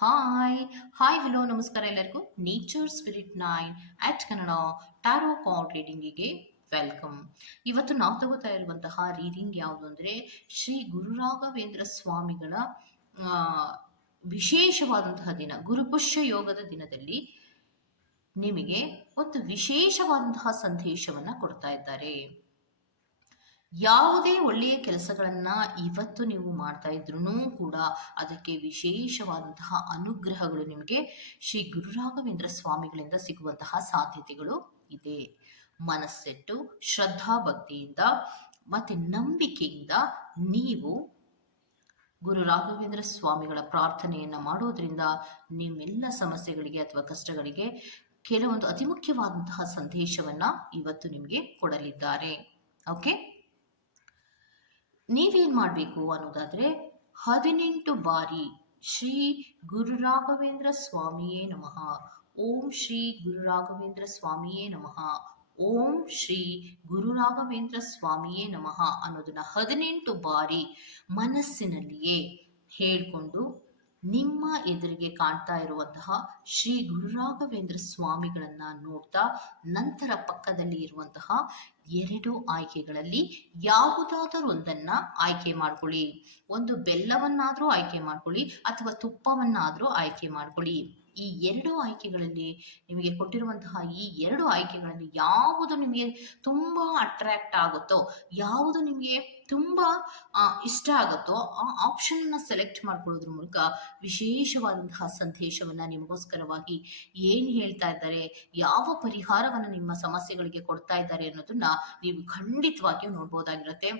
Hi hi hello ನಮಸ್ಕಾರ ಎಲ್ಲರಿಗೂ. Nature spirit 9 ಆಟ್ Kannada tarot card ರೀಡಿಂಗಿಗೆ welcome. ಇವತ್ತು ನಾವು ತಗೋತಾ ಇರುವಂತಹ ರೀಡಿಂಗ್ ಯಾವುದು ಅಂದರೆ ಶ್ರೀ ಗುರು ರಾಘವೇಂದ್ರ ಸ್ವಾಮಿಗಳ ಆ, ವಿಶೇಷವಾದಂತಹ ದಿನ ಗುರುಪುಷ್ಯ ಯೋಗದ ದಿನದಲ್ಲಿ ನಿಮಗೆ ಒಂದು ವಿಶೇಷವಾದಂತಹ ಸಂದೇಶವನ್ನ ಕೊಡ್ತಾ ಇದ್ದಾರೆ. ಯಾವುದೇ ಒಳ್ಳೆಯ ಕೆಲಸಗಳನ್ನ ಇವತ್ತು ನೀವು ಮಾಡ್ತಾ ಇದ್ರೂ ಕೂಡ ಅದಕ್ಕೆ ವಿಶೇಷವಾದಂತಹ ಅನುಗ್ರಹಗಳು ನಿಮಗೆ ಶ್ರೀ ಗುರು ರಾಘವೇಂದ್ರ ಸ್ವಾಮಿಗಳಿಂದ ಸಿಗುವಂತಹ ಸಾಧ್ಯತೆಗಳು ಇದೆ. ಮನಸ್ಸಿಟ್ಟು ಶ್ರದ್ಧಾ ಭಕ್ತಿಯಿಂದ ಮತ್ತೆ ನಂಬಿಕೆಯಿಂದ ನೀವು ಗುರು ರಾಘವೇಂದ್ರ ಸ್ವಾಮಿಗಳ ಪ್ರಾರ್ಥನೆಯನ್ನ ಮಾಡೋದ್ರಿಂದ ನಿಮ್ಮೆಲ್ಲ ಸಮಸ್ಯೆಗಳಿಗೆ ಅಥವಾ ಕಷ್ಟಗಳಿಗೆ ಕೆಲವೊಂದು ಅತಿ ಮುಖ್ಯವಾದಂತಹ ಸಂದೇಶವನ್ನ ಇವತ್ತು ನಿಮಗೆ ಕೊಡಲಿದ್ದಾರೆ. ಓಕೆ, ನೀವೇನ್ ಮಾಡಬೇಕು ಅನ್ನೋದಾದ್ರೆ 18 ಬಾರಿ ಶ್ರೀ ಗುರು ರಾಘವೇಂದ್ರ ಸ್ವಾಮಿಯೇ ನಮಃ, ಓಂ ಶ್ರೀ ಗುರು ರಾಘವೇಂದ್ರ ಸ್ವಾಮಿಯೇ ನಮಃ, ಓಂ ಶ್ರೀ ಗುರು ರಾಘವೇಂದ್ರ ಸ್ವಾಮಿಯೇ ನಮಃ ಅನ್ನೋದನ್ನ 18 ಬಾರಿ ಮನಸ್ಸಿನಲ್ಲಿಯೇ ಹೇಳ್ಕೊಂಡು ನಿಮ್ಮ ಎದುರಿಗೆ ಕಾಣ್ತಾ ಇರುವಂತಹ ಶ್ರೀ ಗುರು ರಾಘವೇಂದ್ರ ಸ್ವಾಮಿಗಳನ್ನ ನೋಡ್ತಾ ನಂತರ ಪಕ್ಕದಲ್ಲಿ ಇರುವಂತಹ 2 ಆಯ್ಕೆಗಳಲ್ಲಿ ಯಾವುದಾದರೂ ಒಂದನ್ನ ಆಯ್ಕೆ ಮಾಡ್ಕೊಳ್ಳಿ. ಒಂದು ಬೆಲ್ಲವನ್ನಾದ್ರೂ ಆಯ್ಕೆ ಮಾಡ್ಕೊಳ್ಳಿ ಅಥವಾ ತುಪ್ಪವನ್ನಾದ್ರೂ ಆಯ್ಕೆ ಮಾಡ್ಕೊಳ್ಳಿ. ಈ 2 ಆಯ್ಕೆಗಳಲ್ಲಿ ನಿಮಗೆ ಕೊಟ್ಟಿರುವಂತಹ ಈ 2 ಆಯ್ಕೆಗಳಲ್ಲಿ ಯಾವುದು ನಿಮಗೆ ತುಂಬಾ ಅಟ್ರಾಕ್ಟ್ ಆಗುತ್ತೋ, ಯಾವುದು ನಿಮಗೆ ತುಂಬಾ ಇಷ್ಟ ಆಗುತ್ತೋ ಆ ಆಪ್ಷನ್ ಅನ್ನ ಸೆಲೆಕ್ಟ್ ಮಾಡ್ಕೊಳ್ಳೋದ್ರ ಮೂಲಕ ವಿಶೇಷವಾದಂತಹ ಸಂದೇಶವನ್ನ ನಿಮಗೋಸ್ಕರವಾಗಿ ಏನ್ ಹೇಳ್ತಾ ಇದ್ದಾರೆ, ಯಾವ ಪರಿಹಾರವನ್ನ ನಿಮ್ಮ ಸಮಸ್ಯೆಗಳಿಗೆ ಕೊಡ್ತಾ ಇದ್ದಾರೆ ಅನ್ನೋದನ್ನ ನೀವು ಖಂಡಿತವಾಗಿಯೂ ನೋಡ್ಬೋದಾಗಿರುತ್ತೆ.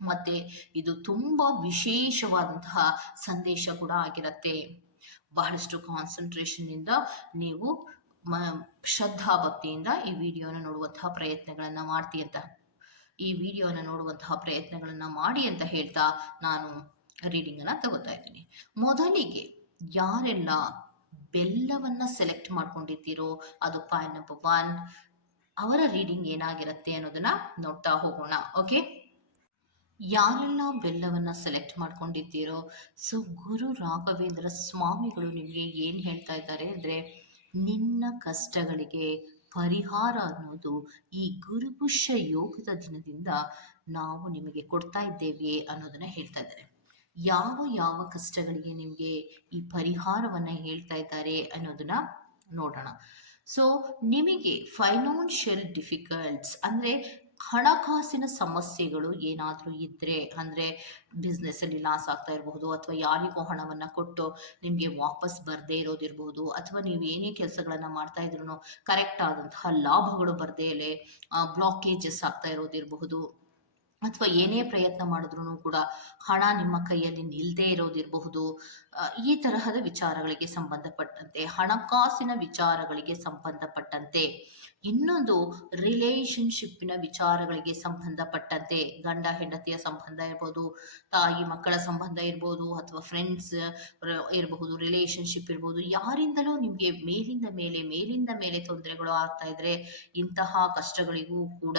ಮತ್ತೆ ಇದು ತುಂಬಾ ವಿಶೇಷವಾದಂತಹ ಸಂದೇಶ ಕೂಡ ಆಗಿರುತ್ತೆ. ಬಹಳಷ್ಟು ಕಾನ್ಸಂಟ್ರೇಷನ್ ಇಂದ ನೀವು ಶ್ರದ್ಧಾ ಭಕ್ತಿಯಿಂದ ಈ ವಿಡಿಯೋನ ನೋಡುವಂತಹ ಪ್ರಯತ್ನಗಳನ್ನ ಮಾಡಿ ಅಂತ ಹೇಳ್ತಾ ನಾನು ರೀಡಿಂಗ್ ಅನ್ನ ತಗೋತಾ ಇದ್ದೀನಿ. ಮೊದಲಿಗೆ ಯಾರೆಲ್ಲ ಬೆಲ್ಲವನ್ನ ಸೆಲೆಕ್ಟ್ ಮಾಡ್ಕೊಂಡಿದ್ದೀರೋ ಅದು ಪಾಯಿಂಟ್ ನಂಬರ್ 1, ಅವರ ರೀಡಿಂಗ್ ಏನಾಗಿರುತ್ತೆ ಅನ್ನೋದನ್ನ ನೋಡ್ತಾ ಹೋಗೋಣ. ಓಕೆ, ಯಾರೆಲ್ಲ ಬೆಲ್ಲವನ್ನ ಸೆಲೆಕ್ಟ್ ಮಾಡ್ಕೊಂಡಿದ್ದೀರೋ, ಸೊ ಗುರು ರಾಘವೇಂದ್ರ ಸ್ವಾಮಿಗಳು ನಿಮಗೆ ಏನ್ ಹೇಳ್ತಾ ಇದ್ದಾರೆ ಅಂದ್ರೆ, ನಿನ್ನ ಕಷ್ಟಗಳಿಗೆ ಪರಿಹಾರ ಅನ್ನೋದು ಈ ಗುರುಪುಷ್ಯ ಯೋಗದ ದಿನದಿಂದ ನಾವು ನಿಮಗೆ ಕೊಡ್ತಾ ಇದ್ದೇವೆ ಅನ್ನೋದನ್ನ ಹೇಳ್ತಾ ಇದ್ದಾರೆ. ಯಾವ ಯಾವ ಕಷ್ಟಗಳಿಗೆ ನಿಮಗೆ ಈ ಪರಿಹಾರವನ್ನ ಹೇಳ್ತಾ ಇದ್ದಾರೆ ಅನ್ನೋದನ್ನ ನೋಡೋಣ. ಸೊ ನಿಮಗೆ ಫೈನಾನ್ಷಿಯಲ್ ಡಿಫಿಕಲ್ಟ್ಸ್ ಅಂದ್ರೆ ಹಣಕಾಸಿನ ಸಮಸ್ಯೆಗಳು ಏನಾದರೂ ಇದ್ರೆ, ಅಂದ್ರೆ ಬಿಸ್ನೆಸ್ ಅಲ್ಲಿ ಲಾಸ್ ಆಗ್ತಾ ಇರಬಹುದು, ಅಥವಾ ಯಾರಿಗೋ ಹಣವನ್ನ ಕೊಟ್ಟು ನಿಮ್ಗೆ ವಾಪಸ್ ಬರ್ದೇ ಇರೋದಿರ್ಬಹುದು, ಅಥವಾ ನೀವು ಏನೇ ಕೆಲಸಗಳನ್ನ ಮಾಡ್ತಾ ಇದ್ರು ಕರೆಕ್ಟ್ ಆದಂತಹ ಲಾಭಗಳು ಬರ್ದೇ ಇಲ್ಲೇ ಬ್ಲಾಕೇಜಸ್ ಆಗ್ತಾ ಇರೋದಿರಬಹುದು, ಅಥವಾ ಏನೇ ಪ್ರಯತ್ನ ಮಾಡಿದ್ರು ಕೂಡ ಹಣ ನಿಮ್ಮ ಕೈಯಲ್ಲಿ ನಿಲ್ದೇ ಇರೋದಿರಬಹುದು. ಈ ತರಹದ ವಿಚಾರಗಳಿಗೆ ಸಂಬಂಧಪಟ್ಟಂತೆ, ಹಣಕಾಸಿನ ವಿಚಾರಗಳಿಗೆ ಸಂಬಂಧಪಟ್ಟಂತೆ, ಇನ್ನೊಂದು ರಿಲೇಶನ್ಶಿಪ್ಪಿನ ವಿಚಾರಗಳಿಗೆ ಸಂಬಂಧಪಟ್ಟಂತೆ, ಗಂಡ ಹೆಂಡತಿಯ ಸಂಬಂಧ ಇರ್ಬೋದು, ತಾಯಿ ಮಕ್ಕಳ ಸಂಬಂಧ ಇರ್ಬೋದು, ಅಥವಾ ಫ್ರೆಂಡ್ಸ್ ಇರಬಹುದು, ರಿಲೇಶನ್ಶಿಪ್ ಇರ್ಬೋದು, ಯಾರಿಂದಲೂ ನಿಮಗೆ ಮೇಲಿಂದ ಮೇಲೆ ತೊಂದರೆಗಳು ಆಗ್ತಾ ಇದ್ರೆ ಇಂತಹ ಕಷ್ಟಗಳಿಗೂ ಕೂಡ,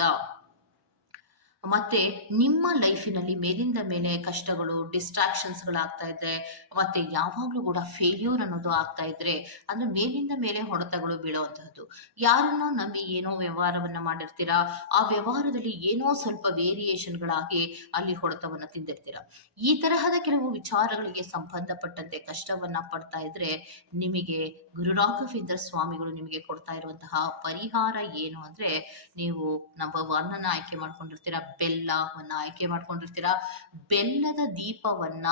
ಮತ್ತೆ ನಿಮ್ಮ ಲೈಫಿನಲ್ಲಿ ಮೇಲಿಂದ ಮೇಲೆ ಕಷ್ಟಗಳು ಡಿಸ್ಟ್ರಾಕ್ಷನ್ಸ್ಗಳಾಗ್ತಾ ಇದ್ರೆ, ಮತ್ತೆ ಯಾವಾಗಲೂ ಕೂಡ ಫೇಲ್ಯೂರ್ ಅನ್ನೋದು ಆಗ್ತಾ ಇದ್ರೆ, ಅಂದ್ರೆ ಮೇಲಿಂದ ಮೇಲೆ ಹೊಡೆತಗಳು ಬೀಳುವಂತಹದ್ದು. ಯಾರನ್ನೋ ನಂಬಿ ಏನೋ ವ್ಯವಹಾರವನ್ನ ಮಾಡಿರ್ತೀರಾ, ಆ ವ್ಯವಹಾರದಲ್ಲಿ ಏನೋ ಸ್ವಲ್ಪ ವೇರಿಯೇಷನ್ಗಳಾಗಿ ಅಲ್ಲಿ ಹೊಡೆತವನ್ನ ತಿಂದಿರ್ತೀರಾ. ಈ ತರಹದ ಕೆಲವು ವಿಚಾರಗಳಿಗೆ ಸಂಬಂಧಪಟ್ಟಂತೆ ಕಷ್ಟವನ್ನ ಪಡ್ತಾ ಇದ್ರೆ, ನಿಮಗೆ ಗುರು ರಾಘವೇಂದ್ರ ಸ್ವಾಮಿಗಳು ನಿಮಗೆ ಕೊಡ್ತಾ ಇರುವಂತಹ ಪರಿಹಾರ ಏನು ಅಂದ್ರೆ, ನೀವು ನಂಬರ್ 1 ಅನ್ನ ಆಯ್ಕೆ ಮಾಡ್ಕೊಂಡಿರ್ತೀರಾ, ಬೆಲ್ಲವನ್ನ ಆಯ್ಕೆ ಮಾಡ್ಕೊಂಡಿರ್ತೀರಾ. ಬೆಲ್ಲದ ದೀಪವನ್ನ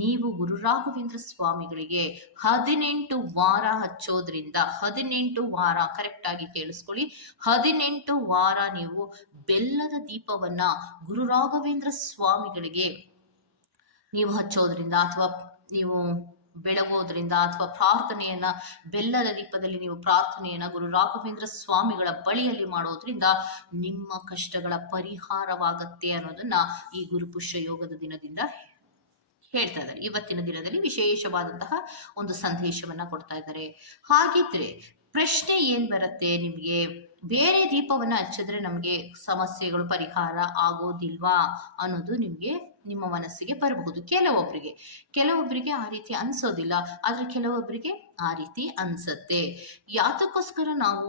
ನೀವು ಗುರು ರಾಘವೇಂದ್ರ ಸ್ವಾಮಿಗಳಿಗೆ 18 ವಾರ ಹಚ್ಚೋದ್ರಿಂದ, 18 ವಾರ ಕರೆಕ್ಟ್ ಆಗಿ ಕೇಳಿಸ್ಕೊಳ್ಳಿ, 18 ವಾರ ನೀವು ಬೆಲ್ಲದ ದೀಪವನ್ನ ಗುರು ರಾಘವೇಂದ್ರ ಸ್ವಾಮಿಗಳಿಗೆ ನೀವು ಹಚ್ಚೋದ್ರಿಂದ, ಅಥವಾ ನೀವು ಬೆಳಗೋದ್ರಿಂದ, ಅಥವಾ ಪ್ರಾರ್ಥನೆಯನ್ನ ಬೆಲ್ಲದ ದೀಪದಲ್ಲಿ ನೀವು ಪ್ರಾರ್ಥನೆಯನ್ನ ಗುರು ರಾಘವೇಂದ್ರ ಸ್ವಾಮಿಗಳ ಬಳಿಯಲ್ಲಿ ಮಾಡೋದ್ರಿಂದ ನಿಮ್ಮ ಕಷ್ಟಗಳ ಪರಿಹಾರವಾಗತ್ತೆ ಅನ್ನೋದನ್ನ ಈ ಗುರುಪುಷ್ಯ ಯೋಗದ ದಿನದಿಂದ ಹೇಳ್ತಾ ಇದ್ದಾರೆ. ಇವತ್ತಿನ ದಿನದಲ್ಲಿ ವಿಶೇಷವಾದಂತಹ ಒಂದು ಸಂದೇಶವನ್ನ ಕೊಡ್ತಾ ಇದ್ದಾರೆ. ಹಾಗಿದ್ರೆ ಪ್ರಶ್ನೆ ಏನ್ ಬರುತ್ತೆ ನಿಮ್ಗೆ, ಬೇರೆ ದೀಪವನ್ನ ಹಚ್ಚಿದ್ರೆ ನಮ್ಗೆ ಸಮಸ್ಯೆಗಳು ಪರಿಹಾರ ಆಗೋದಿಲ್ವಾ ಅನ್ನೋದು ನಿಮ್ಗೆ ನಿಮ್ಮ ಮನಸ್ಸಿಗೆ ಬರಬಹುದು. ಕೆಲವೊಬ್ಬರಿಗೆ ಆ ರೀತಿ ಅನ್ಸೋದಿಲ್ಲ, ಆದ್ರೆ ಕೆಲವೊಬ್ಬರಿಗೆ ಆ ರೀತಿ ಅನ್ಸತ್ತೆ. ಯಾತಕ್ಕೋಸ್ಕರ ನಾವು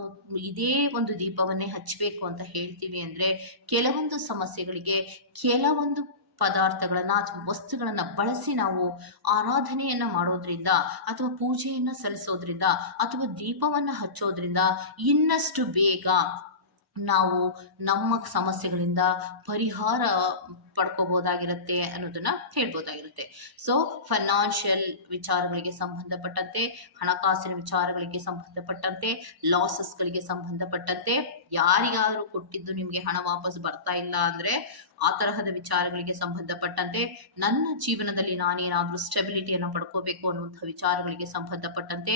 ಇದೇ ಒಂದು ದೀಪವನ್ನೇ ಹಚ್ಚಬೇಕು ಅಂತ ಹೇಳ್ತೀವಿ ಅಂದ್ರೆ, ಕೆಲವೊಂದು ಸಮಸ್ಯೆಗಳಿಗೆ ಕೆಲವೊಂದು ಪದಾರ್ಥಗಳನ್ನ ಅಥವಾ ವಸ್ತುಗಳನ್ನ ಬಳಸಿ ನಾವು ಆರಾಧನೆಯನ್ನ ಮಾಡೋದ್ರಿಂದ ಅಥವಾ ಪೂಜೆಯನ್ನ ಸಲ್ಲಿಸೋದ್ರಿಂದ ಅಥವಾ ದೀಪವನ್ನ ಹಚ್ಚೋದ್ರಿಂದ ಇನ್ನಷ್ಟು ಬೇಗ ನಾವು ನಮ್ಮ ಸಮಸ್ಯೆಗಳಿಂದ ಪರಿಹಾರ ಪಡ್ಕೋಬಹುದಾಗಿರುತ್ತೆ ಅನ್ನೋದನ್ನ ಹೇಳ್ಬೋದಾಗಿರುತ್ತೆ. ಸೊ ಫೈನಾನ್ಷಿಯಲ್ ವಿಚಾರಗಳಿಗೆ ಸಂಬಂಧಪಟ್ಟಂತೆ, ಹಣಕಾಸಿನ ವಿಚಾರಗಳಿಗೆ ಸಂಬಂಧಪಟ್ಟಂತೆ, ಲಾಸಸ್ಗಳಿಗೆ ಸಂಬಂಧಪಟ್ಟಂತೆ, ಯಾರಿಗಾದ್ರೂ ಕೊಟ್ಟಿದ್ದು ನಿಮ್ಗೆ ಹಣ ವಾಪಸ್ ಬರ್ತಾ ಇಲ್ಲ ಅಂದ್ರೆ ಆ ತರಹದ ವಿಚಾರಗಳಿಗೆ ಸಂಬಂಧಪಟ್ಟಂತೆ, ನನ್ನ ಜೀವನದಲ್ಲಿ ನಾನೇನಾದ್ರೂ ಸ್ಟೆಬಿಲಿಟಿಯನ್ನು ಪಡ್ಕೋಬೇಕು ಅನ್ನುವಂತಹ ವಿಚಾರಗಳಿಗೆ ಸಂಬಂಧಪಟ್ಟಂತೆ,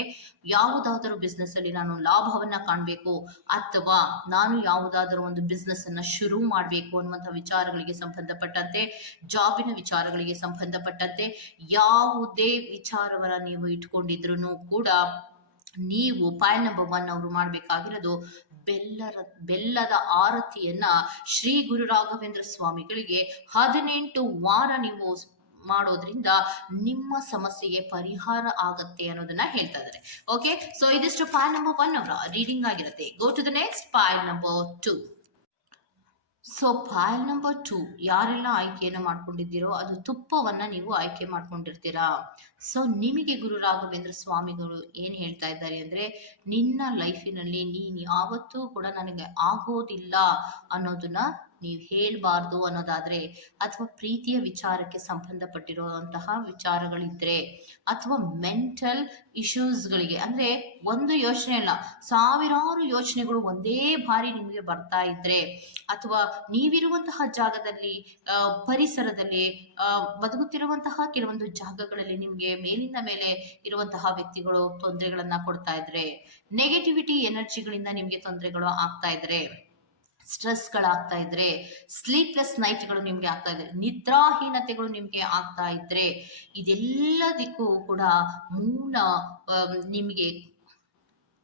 ಯಾವುದಾದರೂ ಬಿಸ್ನೆಸ್ ಅಲ್ಲಿ ನಾನು ಲಾಭವನ್ನ ಕಾಣಬೇಕು ಅಥವಾ ನಾನು ಯಾವುದಾದರೂ ಒಂದು ಬಿಸ್ನೆಸ್ ಅನ್ನ ಶುರು ಮಾಡಬೇಕು ಅನ್ನುವಂತಹ ವಿಚಾರಗಳಿಗೆ ಸಂಬಂಧಪಟ್ಟಂತೆ, ಜಾಬಿನ ವಿಚಾರಗಳಿಗೆ ಸಂಬಂಧಪಟ್ಟಂತೆ ಯಾವುದೇ ವಿಚಾರವನ್ನ ನೀವು ಇಟ್ಕೊಂಡಿದ್ರು ಕೂಡ ನೀವು ಪಾಯಿಂಟ್ ನಂಬರ್ 1 ಅವರು ಮಾಡಬೇಕಾಗಿರೋದು ಬೆಲ್ಲದ ಆರತಿಯನ್ನ ಶ್ರೀ ಗುರು ರಾಘವೇಂದ್ರ ಸ್ವಾಮಿಗಳಿಗೆ 18 ವಾರ ನೀವು ಮಾಡೋದ್ರಿಂದ ನಿಮ್ಮ ಸಮಸ್ಯೆಗೆ ಪರಿಹಾರ ಆಗತ್ತೆ ಅನ್ನೋದನ್ನ ಹೇಳ್ತಾ ಇದ್ದಾರೆ. ಓಕೆ, ಸೊ ಇದಿಷ್ಟು ಪಾಯಿಂಟ್ ನಂಬರ್ 1 ಅವರ ರೀಡಿಂಗ್ ಆಗಿರುತ್ತೆ. Go to the next point number 2. So point number 2, ಯಾರೆಲ್ಲ ಆಯ್ಕೆಯನ್ನು ಮಾಡ್ಕೊಂಡಿದ್ದೀರೋ ಅದು ತುಪ್ಪವನ್ನ ನೀವು ಆಯ್ಕೆ ಮಾಡ್ಕೊಂಡಿರ್ತೀರಾ. ಸೊ ನಿಮಗೆ ಗುರು ರಾಘವೇಂದ್ರ ಸ್ವಾಮಿಗಳು ಏನ್ ಹೇಳ್ತಾ ಇದ್ದಾರೆ ಅಂದ್ರೆ, ನಿನ್ನ ಲೈಫಿನಲ್ಲಿ ನೀನ್ ಯಾವತ್ತೂ ಕೂಡ ನನಗೆ ಆಗೋದಿಲ್ಲ ಅನ್ನೋದನ್ನ ನೀವು ಹೇಳ್ಬಾರ್ದು ಅನ್ನೋದಾದ್ರೆ, ಅಥವಾ ಪ್ರೀತಿಯ ವಿಚಾರಕ್ಕೆ ಸಂಬಂಧಪಟ್ಟಿರುವಂತಹ ವಿಚಾರಗಳಿದ್ರೆ, ಅಥವಾ ಮೆಂಟಲ್ ಇಶ್ಯೂಸ್ಗಳಿಗೆ, ಅಂದ್ರೆ ಒಂದು ಯೋಚನೆ ಅಲ್ಲ ಸಾವಿರಾರು ಯೋಚನೆಗಳು ಒಂದೇ ಬಾರಿ ನಿಮಗೆ ಬರ್ತಾ ಇದ್ರೆ, ಅಥವಾ ನೀವಿರುವಂತಹ ಜಾಗದಲ್ಲಿ ಪರಿಸರದಲ್ಲಿ ಬದುಕುತ್ತಿರುವಂತಹ ಕೆಲವೊಂದು ಜಾಗಗಳಲ್ಲಿ ನಿಮ್ಗೆ ಮೇಲಿಂದ ಮೇಲೆ ಇರುವಂತಹ ವ್ಯಕ್ತಿಗಳು ತೊಂದರೆಗಳನ್ನ ಕೊಡ್ತಾ ಇದ್ರೆ, ನೆಗೆಟಿವಿಟಿ ಎನರ್ಜಿಗಳಿಂದ ನಿಮ್ಗೆ ತೊಂದರೆಗಳು ಆಗ್ತಾ ಇದ್ರೆ, ಸ್ಟ್ರೆಸ್ಗಳಾಗ್ತಾ ಇದ್ರೆ, ಸ್ಲೀಪ್ಲೆಸ್ ನೈಟ್ಗಳು ನಿಮ್ಗೆ ಆಗ್ತಾ ಇದ್ರೆ, ನಿದ್ರಾಹೀನತೆಗಳು ನಿಮ್ಗೆ ಆಗ್ತಾ ಇದ್ರೆ, ಇದೆಲ್ಲದಕ್ಕೂ ಕೂಡ ಮೂಲ ನಿಮಗೆ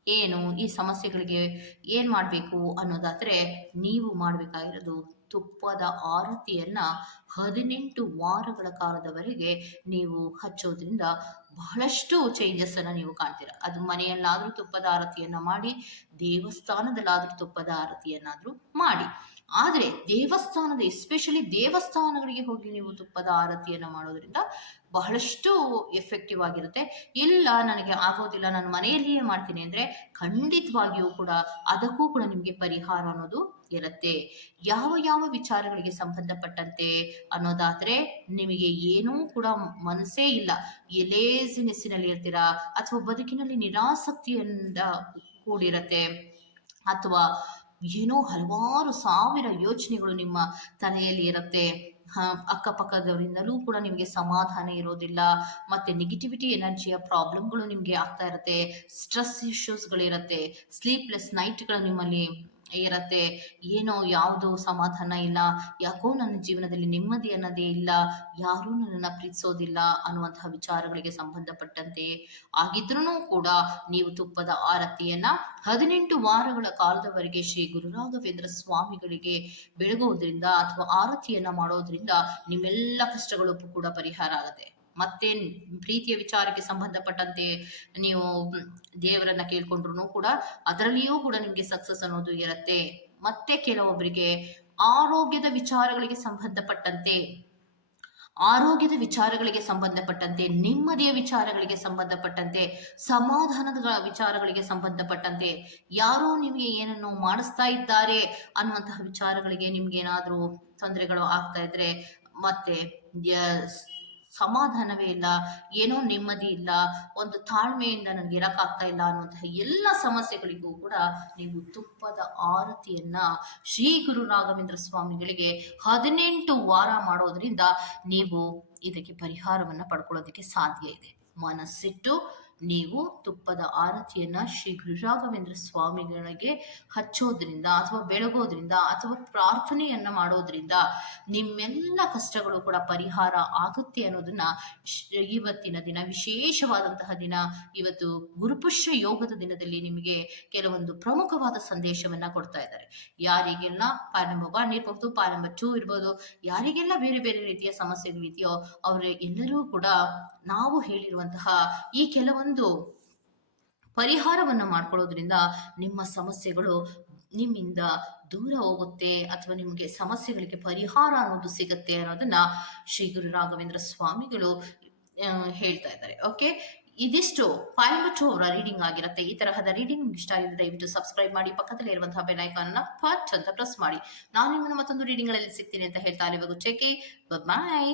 ಏನು ಈ ಸಮಸ್ಯೆಗಳಿಗೆ ಏನ್ ಮಾಡ್ಬೇಕು ಅನ್ನೋದಾದ್ರೆ, ನೀವು ಮಾಡ್ಬೇಕಾಗಿರೋದು ತುಪ್ಪದ ಆರತಿಯನ್ನ 18 ವಾರಗಳ ಕಾಲದವರೆಗೆ ನೀವು ಹಚ್ಚೋದ್ರಿಂದ ಬಹಳಷ್ಟು ಚೇಂಜಸ್ ಅನ್ನ ನೀವು ಕಾಣ್ತೀರಾ. ಅದು ಮನೆಯಲ್ಲಾದ್ರೂ ತುಪ್ಪದ ಆರತಿಯನ್ನ ಮಾಡಿ, ದೇವಸ್ಥಾನದಲ್ಲಾದ್ರೂ ತುಪ್ಪದ ಆರತಿಯನ್ನಾದ್ರೂ ಮಾಡಿ. ಆದ್ರೆ ದೇವಸ್ಥಾನದ, ಎಸ್ಪೆಷಲಿ ದೇವಸ್ಥಾನಗಳಿಗೆ ಹೋಗಿ ನೀವು ತುಪ್ಪದ ಆರತಿಯನ್ನ ಮಾಡೋದ್ರಿಂದ ಬಹಳಷ್ಟು ಎಫೆಕ್ಟಿವ್ ಆಗಿರುತ್ತೆ. ಇಲ್ಲ ನನಗೆ ಆಗೋದಿಲ್ಲ, ನಾನು ಮನೆಯಲ್ಲಿಯೇ ಮಾಡ್ತೀನಿ ಅಂದ್ರೆ ಖಂಡಿತವಾಗಿಯೂ ಕೂಡ ಅದಕ್ಕೂ ಕೂಡ ನಿಮ್ಗೆ ಪರಿಹಾರ ಅನ್ನೋದು ಇರುತ್ತೆ. ಯಾವ ಯಾವ ವಿಚಾರಗಳಿಗೆ ಸಂಬಂಧಪಟ್ಟಂತೆ ಅನ್ನೋದಾದ್ರೆ, ನಿಮಗೆ ಏನೂ ಕೂಡ ಮನಸ್ಸೇ ಇಲ್ಲ, ಲೇಜಿನೆಸ್ಸಿನಲ್ಲಿ ಇರ್ತೀರಾ, ಅಥವಾ ಬದುಕಿನಲ್ಲಿ ನಿರಾಸಕ್ತಿಯಿಂದ ಕೂಡಿರತ್ತೆ, ಅಥವಾ ಏನೋ ಹಲವಾರು ಸಾವಿರ ಯೋಚನೆಗಳು ನಿಮ್ಮ ತಲೆಯಲ್ಲಿ ಇರುತ್ತೆ, ಅಕ್ಕಪಕ್ಕದವರಿಂದಲೂ ಕೂಡ ನಿಮಗೆ ಸಮಾಧಾನ ಇರೋದಿಲ್ಲ, ಮತ್ತೆ ನೆಗೆಟಿವಿಟಿ ಎನರ್ಜಿಯ ಪ್ರಾಬ್ಲಮ್ಗಳು ನಿಮ್ಗೆ ಆಗ್ತಾ ಇರುತ್ತೆ, ಸ್ಟ್ರೆಸ್ ಇಶ್ಯೂಸ್ಗಳಿರತ್ತೆ, ಸ್ಲೀಪ್ಲೆಸ್ ನೈಟ್ಗಳು ನಿಮ್ಮಲ್ಲಿ ಇರತ್ತೆ, ಏನೋ ಯಾವುದು ಸಮಾಧಾನ ಇಲ್ಲ, ಯಾಕೋ ನನ್ನ ಜೀವನದಲ್ಲಿ ನೆಮ್ಮದಿ ಅನ್ನೋದೇ ಇಲ್ಲ, ಯಾರೂ ನನ್ನನ್ನ ಪ್ರೀತಿಸೋದಿಲ್ಲ ಅನ್ನುವಂತಹ ವಿಚಾರಗಳಿಗೆ ಸಂಬಂಧಪಟ್ಟಂತೆ ಆಗಿದ್ರೂ ಕೂಡ ನೀವು ತುಪ್ಪದ ಆರತಿಯನ್ನ 18 ವಾರಗಳ ಕಾಲದವರೆಗೆ ಶ್ರೀ ಗುರು ರಾಘವೇಂದ್ರ ಸ್ವಾಮಿಗಳಿಗೆ ಬೆಳಗೋದ್ರಿಂದ ಅಥವಾ ಆರತಿಯನ್ನ ಮಾಡೋದ್ರಿಂದ ನಿಮ್ಮೆಲ್ಲ ಕಷ್ಟಗಳು ಕೂಡ ಪರಿಹಾರ ಆಗುತ್ತೆ. ಮತ್ತೆ ಪ್ರೀತಿಯ ವಿಚಾರಕ್ಕೆ ಸಂಬಂಧಪಟ್ಟಂತೆ ನೀವು ದೇವರನ್ನ ಕೇಳ್ಕೊಂಡ್ರು ಕೂಡ ಅದರಲ್ಲಿಯೂ ಕೂಡ ನಿಮ್ಗೆ ಸಕ್ಸಸ್ ಅನ್ನೋದು ಇರುತ್ತೆ. ಮತ್ತೆ ಕೆಲವೊಬ್ಬರಿಗೆ ಆರೋಗ್ಯದ ವಿಚಾರಗಳಿಗೆ ಸಂಬಂಧಪಟ್ಟಂತೆ, ನೆಮ್ಮದಿಯ ವಿಚಾರಗಳಿಗೆ ಸಂಬಂಧಪಟ್ಟಂತೆ, ಸಮಾಧಾನದ ವಿಚಾರಗಳಿಗೆ ಸಂಬಂಧಪಟ್ಟಂತೆ, ಯಾರೋ ನಿಮಗೆ ಏನನ್ನು ಮಾಡಿಸ್ತಾ ಇದ್ದಾರೆ ಅನ್ನುವಂತಹ ವಿಚಾರಗಳಿಗೆ ನಿಮ್ಗೆ ಏನಾದ್ರೂ ತೊಂದರೆಗಳು ಆಗ್ತಾ ಇದ್ರೆ, ಮತ್ತೆ ಸಮಾಧಾನವೇ ಇಲ್ಲ, ಏನೋ ನೆಮ್ಮದಿ ಇಲ್ಲ, ಒಂದು ತಾಳ್ಮೆಯಿಂದ ನನಗೆ ಇರಕ್ಕಾಗ್ತಾ ಇಲ್ಲ ಅನ್ನುವಂತಹ ಎಲ್ಲ ಸಮಸ್ಯೆಗಳಿಗೂ ಕೂಡ ನೀವು ತುಪ್ಪದ ಆರತಿಯನ್ನ ಶ್ರೀ ಗುರು ರಾಘವೇಂದ್ರ ಸ್ವಾಮಿಗಳಿಗೆ 18 ವಾರ ಮಾಡೋದ್ರಿಂದ ನೀವು ಇದಕ್ಕೆ ಪರಿಹಾರವನ್ನ ಪಡ್ಕೊಳ್ಳೋದಕ್ಕೆ ಸಾಧ್ಯ ಇದೆ. ಮನಸ್ಸಿಟ್ಟು ನೀವು ತುಪ್ಪದ ಆರತಿಯನ್ನ ಶ್ರೀ ಗುರು ರಾಘವೇಂದ್ರ ಸ್ವಾಮಿಗಳಿಗೆ ಹಚ್ಚೋದ್ರಿಂದ ಅಥವಾ ಬೆಳಗೋದ್ರಿಂದ ಅಥವಾ ಪ್ರಾರ್ಥನೆಯನ್ನ ಮಾಡೋದ್ರಿಂದ ನಿಮ್ಮೆಲ್ಲ ಕಷ್ಟಗಳು ಕೂಡ ಪರಿಹಾರ ಆಗುತ್ತೆ ಅನ್ನೋದನ್ನ ಇವತ್ತಿನ ದಿನ ವಿಶೇಷವಾದಂತಹ ದಿನ. ಇವತ್ತು ಗುರುಪುಷ್ಯ ಯೋಗದ ದಿನದಲ್ಲಿ ನಿಮಗೆ ಕೆಲವೊಂದು ಪ್ರಮುಖವಾದ ಸಂದೇಶವನ್ನ ಕೊಡ್ತಾ ಇದ್ದಾರೆ. ಯಾರಿಗೆಲ್ಲ ಪಾಯ್ ನಂಬರ್ 1 ಇರ್ಬಹುದು, ಪಾಯ್ ನಂಬರ್ 2 ಇರ್ಬೋದು, ಯಾರಿಗೆಲ್ಲ ಬೇರೆ ಬೇರೆ ರೀತಿಯ ಸಮಸ್ಯೆಗಳಿದೆಯೋ ಅವರು ಎಲ್ಲರೂ ಕೂಡ ನಾವು ಹೇಳಿರುವಂತಹ ಈ ಕೆಲವೊಂದು ಪರಿಹಾರವನ್ನ ಮಾಡ್ಕೊಳ್ಳೋದ್ರಿಂದ ನಿಮ್ಮ ಸಮಸ್ಯೆಗಳು ನಿಮ್ಮಿಂದ ದೂರ ಹೋಗುತ್ತೆ ಅಥವಾ ನಿಮಗೆ ಸಮಸ್ಯೆಗಳಿಗೆ ಪರಿಹಾರ ಅನ್ನೋದು ಸಿಗುತ್ತೆ ಅನ್ನೋದನ್ನ ಶ್ರೀ ಗುರು ರಾಘವೇಂದ್ರ ಸ್ವಾಮಿಗಳು ಹೇಳ್ತಾ ಇದ್ದಾರೆ. ಓಕೆ, ಇದಿಷ್ಟು ಪಾಯ್ ನಂಬರ್ 2 ಅವರ ರೀಡಿಂಗ್ ಆಗಿರುತ್ತೆ. ಈ ತರಹದ ರೀಡಿಂಗ್ ನಿಮ್ಗೆ ಇಷ್ಟ ಆಗಿದ್ರೆ ದಯವಿಟ್ಟು ಸಬ್ಸ್ಕ್ರೈಬ್ ಮಾಡಿ, ಪಕ್ಕದಲ್ಲಿ ಇರುವಂತಹ ಬೆಲ್ ಐಕಾನ್ ಅನ್ನ ಪಟ್ ಅಂತ ಪ್ರೆಸ್ ಮಾಡಿ. ನಾನು ನಿಮ್ಮನ್ನ ಮತ್ತೊಂದು ರೀಡಿಂಗ್ ಗಳಲ್ಲಿ ಸಿಗ್ತೀನಿ ಅಂತ ಹೇಳ್ತಾ ಇರುವಾಗ ಚೆಕ್ ಬಾಯ್.